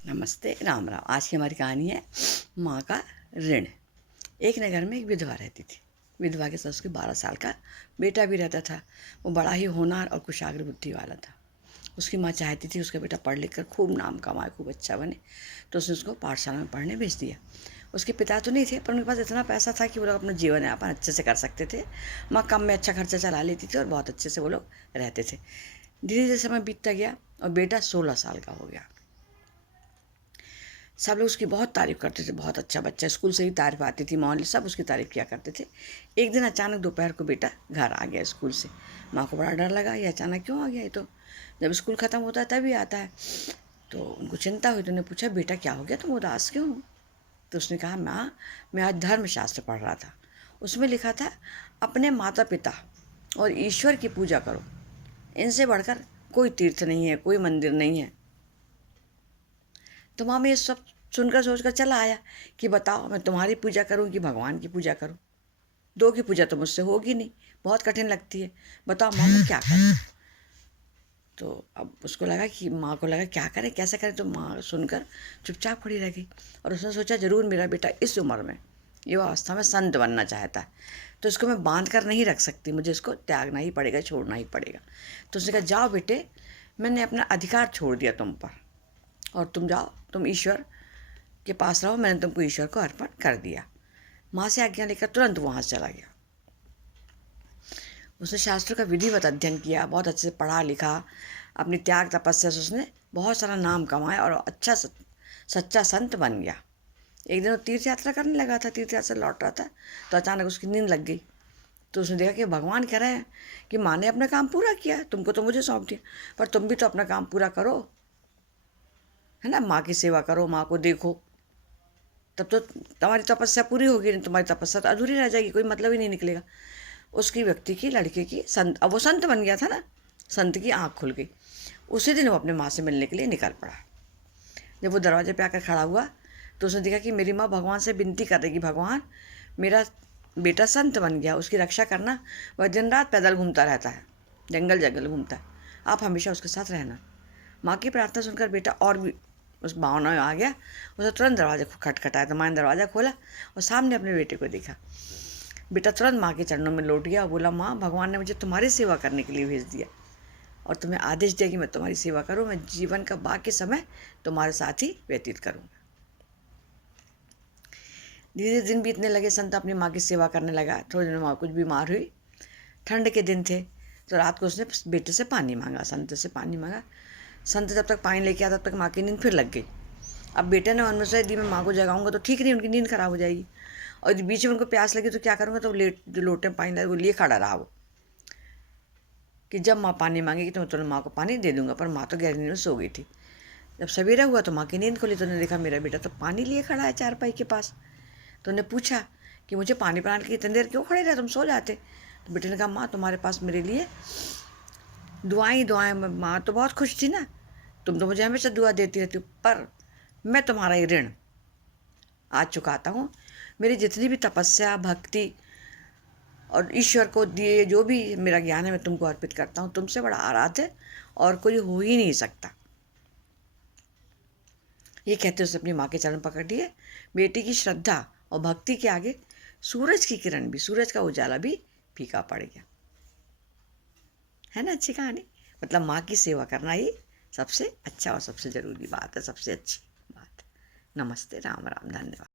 नमस्ते, राम राम। आज की हमारी कहानी है माँ का ऋण। एक नगर में एक विधवा रहती थी। विधवा के साथ उसके 12 साल का बेटा भी रहता था। वो बड़ा ही होनहार और कुशाग्र बुद्धि वाला था। उसकी माँ चाहती थी उसका बेटा पढ़ लिख कर खूब नाम कमाए, खूब अच्छा बने, तो उसने उसको पाठशाला में पढ़ने भेज दिया। उसके पिता तो नहीं थे, पर उनके पास इतना पैसा था कि वो लोग अपना जीवन यापन अच्छे से कर सकते थे। माँ कम में अच्छा खर्चा चला लेती थी और बहुत अच्छे से वो लोग रहते थे। धीरे धीरे समय बीतता गया और बेटा 16 साल का हो गया। सब लोग उसकी बहुत तारीफ़ करते थे, बहुत अच्छा बच्चा, स्कूल से ही तारीफ आती थी, मोहल्ले सब उसकी तारीफ़ किया करते थे। एक दिन अचानक दोपहर को बेटा घर आ गया स्कूल से। माँ को बड़ा डर लगा, ये अचानक क्यों आ गया? ये तो जब स्कूल ख़त्म होता है तभी आता है। तो उनको चिंता हुई, तो उन्होंने पूछा, बेटा क्या हो गया, तुम उदास क्यों हो? तो उसने कहा, माँ मैं आज धर्मशास्त्र पढ़ रहा था, उसमें लिखा था अपने माता पिता और ईश्वर की पूजा करो, इनसे बढ़कर कोई तीर्थ नहीं है, कोई मंदिर नहीं है। तो माँ मैं ये सब सुनकर सोचकर चला आया कि बताओ मैं तुम्हारी पूजा करूँ कि भगवान की पूजा करूँ? दो की पूजा तो मुझसे होगी नहीं, बहुत कठिन लगती है। बताओ माँ मैं क्या करूँ? तो अब उसको लगा कि माँ को लगा क्या करें, कैसे करें। तो माँ सुनकर चुपचाप खड़ी रह गई और उसने सोचा ज़रूर मेरा बेटा इस उम्र में, युवा अवस्था में संत बनना चाहता है, तो इसको मैं बांध कर नहीं रख सकती, मुझे इसको त्यागना ही पड़ेगा, छोड़ना ही पड़ेगा। तो उसने कहा, जाओ बेटे, मैंने अपना अधिकार छोड़ दिया तुम पर, और तुम जाओ, तुम ईश्वर के पास रहो, मैंने तुमको ईश्वर को अर्पण कर दिया। माँ से आज्ञा लेकर तुरंत वहाँ से चला गया। उसने शास्त्रों का विधिवत अध्ययन किया, बहुत अच्छे से पढ़ा लिखा। अपनी त्याग तपस्या से उसने बहुत सारा नाम कमाया और अच्छा सच्चा संत बन गया। एक दिन वो तीर्थ यात्रा करने लगा था, तीर्थ यात्रा से लौट रहा था, तो अचानक उसकी नींद लग गई। तो उसने देखा कि भगवान कह रहे हैं कि माँ ने अपना काम पूरा किया, तुमको तो मुझे सौंप दिया, पर तुम भी तो अपना काम पूरा करो, है ना, माँ की सेवा करो, माँ को देखो, तब तो तुम्हारी तपस्या पूरी होगी, नहीं तुम्हारी तपस्या तो अधूरी रह जाएगी, कोई मतलब ही नहीं निकलेगा। उसकी व्यक्ति की, लड़के की संत, अब वो संत बन गया था ना, संत की आँख खुल गई। उसी दिन वो अपने माँ से मिलने के लिए निकल पड़ा। जब वो दरवाजे पे आकर खड़ा हुआ तो उसने देखा कि मेरी माँ भगवान से विनती कर रही कि भगवान मेरा बेटा संत बन गया, उसकी रक्षा करना। वह दिन रात पैदल घूमता रहता है, जंगल जंगल घूमता है, आप हमेशा उसके साथ रहना। माँ की प्रार्थना सुनकर बेटा और भी उस भावना में आ गया। उसने तुरंत दरवाजा खटखटाया तो माँ ने दरवाज़ा खोला और सामने अपने बेटे को देखा। बेटा तुरंत माँ के चरणों में लौट गया और बोला, माँ भगवान ने मुझे तुम्हारी सेवा करने के लिए भेज दिया और तुम्हें आदेश दिया कि मैं तुम्हारी सेवा करूँ, मैं जीवन का बाकी समय तुम्हारे साथ ही व्यतीत करूँगा। धीरे धीरे दिन बीतने लगे, संत अपनी माँ की सेवा करने लगा। थोड़ी देर में माँ कुछ बीमार हुई, ठंड के दिन थे, तो रात को उसने बेटे से पानी मांगा, संत से पानी मांगा। संत जब तक पानी लेके आता तब तक माँ की नींद फिर लग गई। अब बेटे ने मन में सोचा, यदि मैं माँ को जगाऊंगा तो ठीक नहीं, उनकी नींद खराब हो जाएगी, और यदि बीच में उनको प्यास लगी तो क्या करूँगा। तो जो लोटे में पानी लाए वो लिए खड़ा रहा वो, कि जब माँ पानी मांगेगी तो मैं तुरंत माँ को पानी दे दूंगा। पर माँ तो गहरी नींद में सो गई थी। जब सवेरा हुआ तो माँ की नींद खुली तो उन्होंने देखा मेरा बेटा तो पानी लिए खड़ा है चारपाई के पास। तो उन्हें पूछा कि मुझे पानी पिलाने के इतनी देर क्यों खड़े रहे, तुम सो जाते। तो बेटे ने कहा, माँ तुम्हारे पास मेरे लिए दुआएं दुआएं, माँ तो बहुत खुश थी ना, तुम तो मुझे हमेशा दुआ देती रहती हो, पर मैं तुम्हारा ये ऋण आज चुकाता हूँ। मेरी जितनी भी तपस्या, भक्ति और ईश्वर को दिए जो भी मेरा ज्ञान है मैं तुमको अर्पित करता हूँ, तुमसे बड़ा आराध्य और कोई हो ही नहीं सकता। ये कहते उसने अपनी माँ के चरण पकड़ लिए। बेटी की श्रद्धा और भक्ति के आगे सूरज की किरण भी, सूरज का उजाला भी फीका पड़ गया। है ना अच्छी कहानी? मतलब माँ की सेवा करना ही सबसे अच्छा और सबसे ज़रूरी बात है, सबसे अच्छी बात। नमस्ते, राम राम, धन्यवाद।